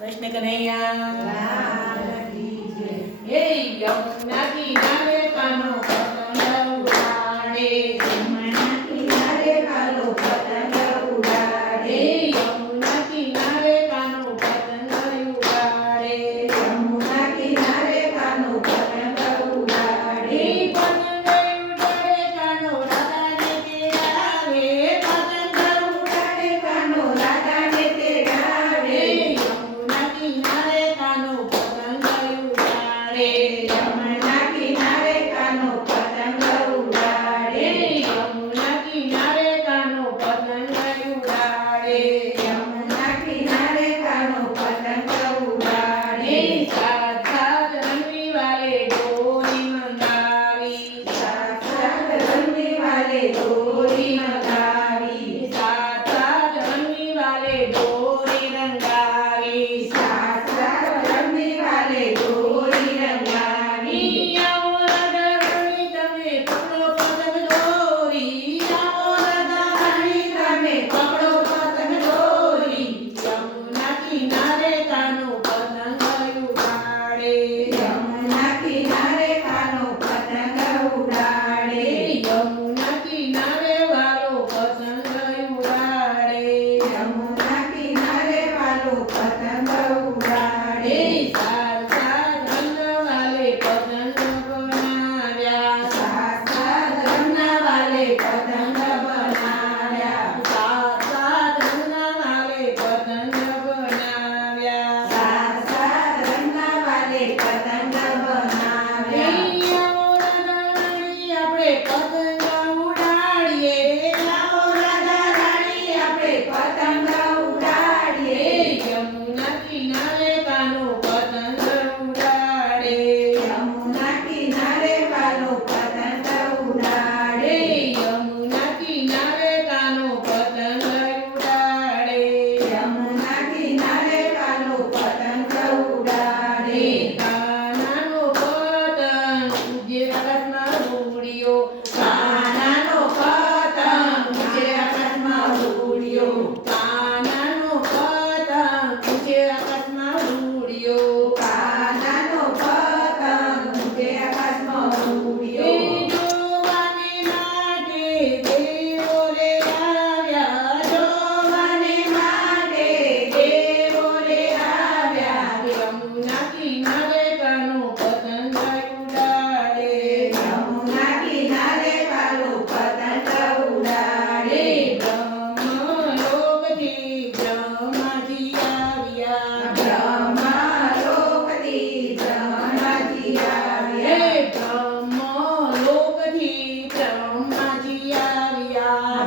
કૃષ્ણ કનૈયા લાલ કી જય. હે યમુના કિનારે કાનો પતંગ ઉડાડે યમુના કિનારે કાનો પતંગ ઉડાડે. હે યમુના કિનારે કાનો પતંગ ઉડાડે યમુના કિનારે કાનો પતંગ ઉડાડે. હે પતંગ ઉડાડે કાનો રાધાને તેડાવે પતંગ ઉડાડે કાનો રાધાને તેડાવે. હે યમુના કિનારે કાનો પતંગ ઉડાડે યમુના કિનારે કાનો પતંગ ઉડાડે. યમુના કિનારે કાનો પતંગ ઉડાડે યમુના કિનારે કાનો પતંગ ઉડાડે. સાત સાત રંગની વાલે દોરી મંગાવી સાત સાત રંગની વાલે દોરી મંગાવી. સાત સાત રંગની વાલે દોરી રંગાવી સાત સાત રંગની વાલે દોરી રંગાવી. આવો રાધારાણી તમે પકડો પતંગ દોરી આવો રાધારાણી તમે પકડો પતંગ દોરી. યમુના કિનારે કાનો પતંગ ઉડાડે યમુના કિનારે કાનો પતંગ ઉડાડે. યમુના કિનારે વાલો પતંગ ઉડાડે યમુના કિનારે વાલો પતંગ ઉડાડે. સાત સાત રંગના વાલે પતંગ બનાવ્યા સાત સાત રંગના વાલે પતંગ બનાવ્યા. સાત સાત રંગના વાલે પતંગ બનાવ્યા સાત સાત રંગના વાલે પતંગ બનાવ્યા. આપણે પતંગ ઉડાડીએ આવો રાધા રાણી આપણે પતંગ ઉડાડીએ. યમુના કિનારે કાનો પતંગ ઉડાડે યમુના કિનારે કાનો પતંગ ઉડાડે. યમુના કિનારે કાનો પતંગ ઉડાડે યમુના કિનારે કાનો પતંગ ઉડાડે. કાનાનો પતંગ જે આકાશમાં ઉડ્યો કાનાનો પતંગ જે આકાશમાં ઉડ્યો. કાનાનો પતંગ જે આકાશમાં ઉડ્યો કાનાનો પતંગ જે આકાશમાં ઉડ્યો. જોવાને માટે દેવો રે આવ્યા જોવાને માટે દેવો રે આવ્યા. યમુના કિનારે કાનો પતંગ ઉડાડે યમુના કિનારે કાનો પતંગ ઉડાડે. બ્રહ્મલોકથી બ્રહ્માજી આવ્યા બ્રહ્મલોકથી બ્રહ્માજી આવ્યા. બ્રહ્મલોકથી બ્રહ્માજી આવ્યા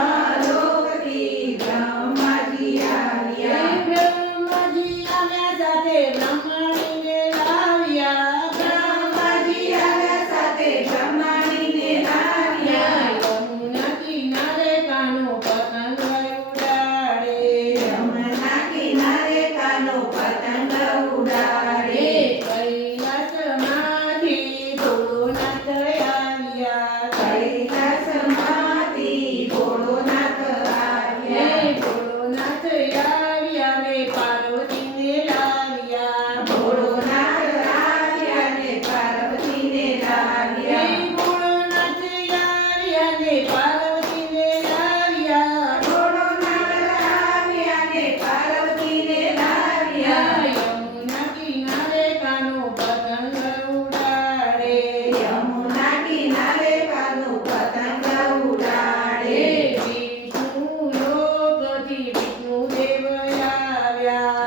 બ્રહ્મલોકથી બ્રહ્માજી આવ્યા. બ્રહ્માજી આવ્યા સાથે બ્રહ્માણીને લાવ્યા બ્રહ્માજી આવ્યા સાથે બ્રહ્માણીને લાવ્યા. યમુના કિનારે કાનો પતંગ ઉડાડે યમુના કિનારે કાનો પતંગ ઉડાડે. કૈલાસમાંથી ભોળોનાથ આવ્યા કૈલાસમાંથી ભોળોનાથ આવ્યા. ભોળોનાથ આવ્યા ને પાર્વતીને લાવ્યા ભોળોનાથ આવ્યા ને પાર્વતીને લાવ્યા. ભોળોનાથ આવ્યા ને પાર્વતીને લાવ્યા ભોળોનાથ આવ્યા ને પાર્વતીને લાવ્યા. યમુના કિનારે કાનો પતંગ ઉડાડે યમુના કિનારે કાનો પતંગ ઉડાડે. વિષ્ણુ લોકથી વિષ્ણુદેવ આવ્યા